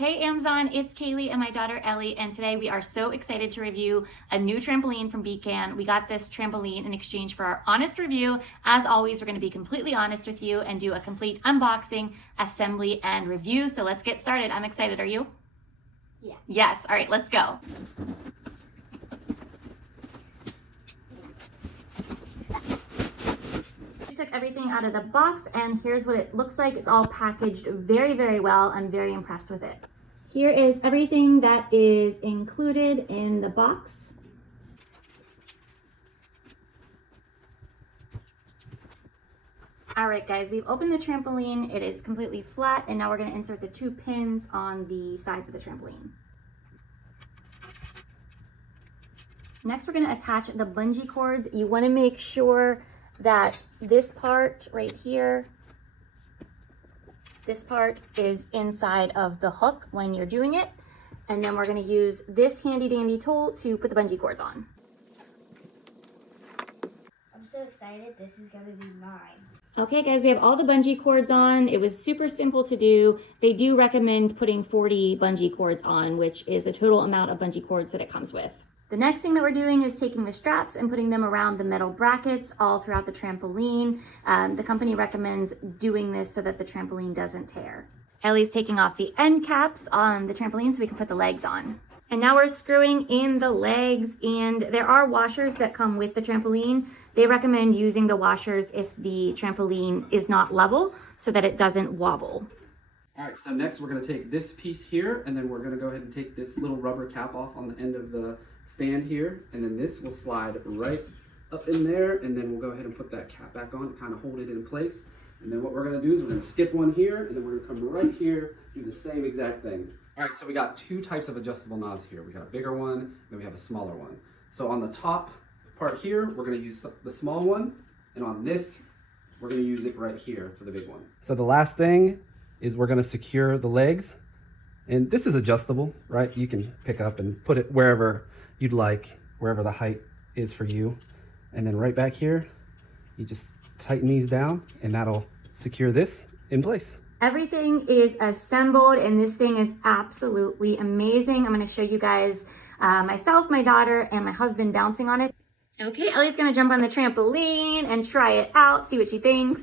Hey Amazon, it's Kaylee and my daughter Ellie, and today we are so excited to review a new trampoline from BCAN. We got this trampoline in exchange for our honest review. As always, we're going to be completely honest with you and do a complete unboxing, assembly, and review. So let's get started. I'm excited. Are you? Yeah. Yes. All right, let's go. Took everything out of the box and here's what it looks like. It's all packaged very, very well. I'm very impressed with it. Here is everything that is included in the box. All right, guys, we've opened the trampoline. It is completely flat, and now we're going to insert the 2 pins on the sides of the trampoline. Next, we're going to attach the bungee cords. You want to make sure that this part right here, this part is inside of the hook when you're doing it. And then we're gonna use this handy dandy tool to put the bungee cords on. I'm so excited. This is gonna be mine. Okay guys, we have all the bungee cords on. It was super simple to do. They do recommend putting 40 bungee cords on, which is the total amount of bungee cords that it comes with. The next thing that we're doing is taking the straps and putting them around the metal brackets all throughout the trampoline. The company recommends doing this so that the trampoline doesn't tear. Ellie's taking off the end caps on the trampoline so we can put the legs on. And now we're screwing in the legs, and there are washers that come with the trampoline. They recommend using the washers if the trampoline is not level so that it doesn't wobble. All right, so next we're gonna take this piece here, and then we're gonna go ahead and take this little rubber cap off on the end of the stand here, and then this will slide right up in there, and then we'll go ahead and put that cap back on to kind of hold it in place. And then what we're gonna do is we're gonna skip one here, and then we're gonna come right here, do the same exact thing. All right, so we got 2 types of adjustable knobs here. We got a bigger one, and then we have a smaller one. So on the top part here, we're gonna use the small one, and on this, we're gonna use it right here for the big one. So the last thing is we're gonna secure the legs, and this is adjustable, right? You can pick up and put it wherever you'd like, wherever the height is for you. And then right back here, you just tighten these down and that'll secure this in place. Everything is assembled and this thing is absolutely amazing. I'm gonna show you guys myself, my daughter, and my husband bouncing on it. Okay, Ellie's gonna jump on the trampoline and try it out, see what she thinks.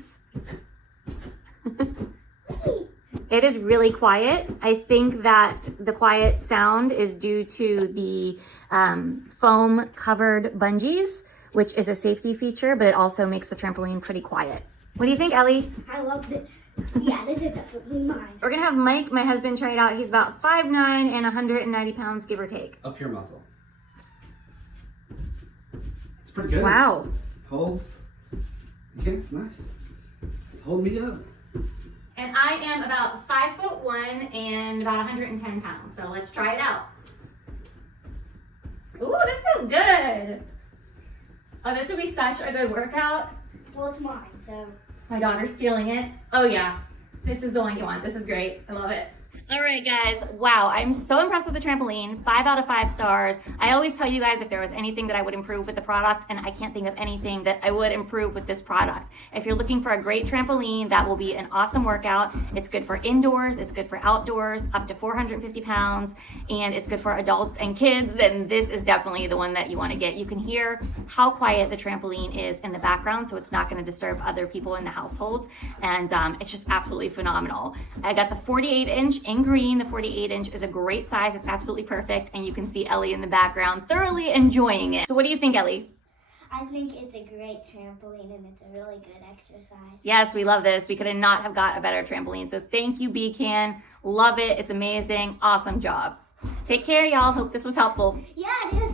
It is really quiet. I think that the quiet sound is due to the foam covered bungees, which is a safety feature, but it also makes the trampoline pretty quiet. What do you think, Ellie? I love it. Yeah, this is definitely mine. We're gonna have Mike, my husband, try it out. He's about 5'9" and 190 pounds, give or take. Up your muscle. It's pretty good. Wow. Holds. Yeah, it's nice. It's holding me up. And I am about 5'1" and about 110 pounds. So let's try it out. Ooh, this feels good. Oh, this would be such a good workout. Well, it's mine, so. My daughter's stealing it. Oh yeah, this is the one you want. This is great, I love it. All right guys, wow, I'm so impressed with the trampoline. 5 out of 5 stars. I always tell you guys if there was anything that I would improve with the product, and I can't think of anything that I would improve with this product. If you're looking for a great trampoline, that will be an awesome workout. It's good for indoors, it's good for outdoors, up to 450 pounds, and it's good for adults and kids, then this is definitely the one that you wanna get. You can hear how quiet the trampoline is in the background, so it's not gonna disturb other people in the household, and it's just absolutely phenomenal. I got the 48-inch in green. The 48-inch is a great size. It's absolutely perfect. And you can see Ellie in the background thoroughly enjoying it. So what do you think, Ellie? I think it's a great trampoline and it's a really good exercise. Yes, we love this. We could not have got a better trampoline. So thank you, BCAN. Love it. It's amazing. Awesome job. Take care, y'all. Hope this was helpful. Yeah, it is.